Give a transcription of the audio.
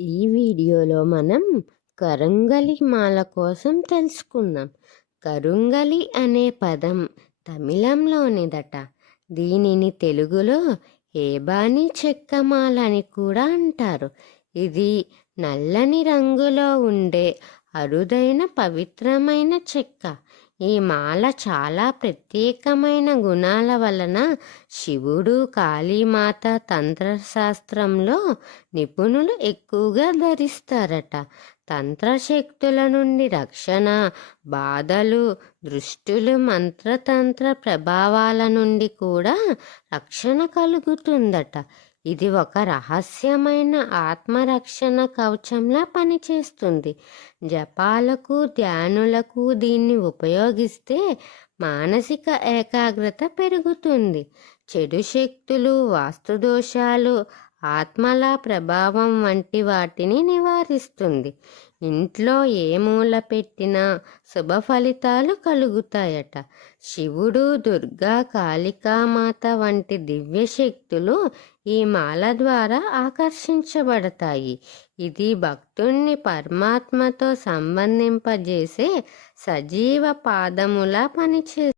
ఈ వీడియోలో మనం కరుంగలి మాల కోసం తెలుసుకుందాం. కరుంగలి అనే పదం తమిళంలోనిదట. దీనిని తెలుగులో ఏబాని చెక్కమాల అని కూడా అంటారు. ఇది నల్లని రంగులో ఉండే అరుదైన పవిత్రమైన చెక్క. ఈ మాల చాలా ప్రత్యేకమైన గుణాల వలన శివుడు కాళీమాత తంత్రశాస్త్రంలో నిపుణులు ఎక్కువగా ధరిస్తారట. తంత్రశక్తుల నుండి రక్షణ బాధలు దృష్టులు మంత్రతంత్ర ప్రభావాల నుండి కూడా రక్షణ కలుగుతుందట. ఇది ఒక రహస్యమైన ఆత్మరక్షణ కవచంలా పనిచేస్తుంది. జపాలకు ధ్యానులకు దీన్ని ఉపయోగిస్తే మానసిక ఏకాగ్రత పెరుగుతుంది. చెడు శక్తులు వాస్తుదోషాలు ఆత్మల ప్రభావం వంటి వాటిని నివారిస్తుంది. ఇంట్లో ఏ మూల పెట్టినా శుభ ఫలితాలు కలుగుతాయట. శివుడు దుర్గా కాళికామాత వంటి దివ్య శక్తులు ఈ మాల ద్వారా ఆకర్షించబడతాయి. ఇది భక్తుణ్ణి పరమాత్మతో సంబంధింపజేసే సజీవ పాదములా పనిచే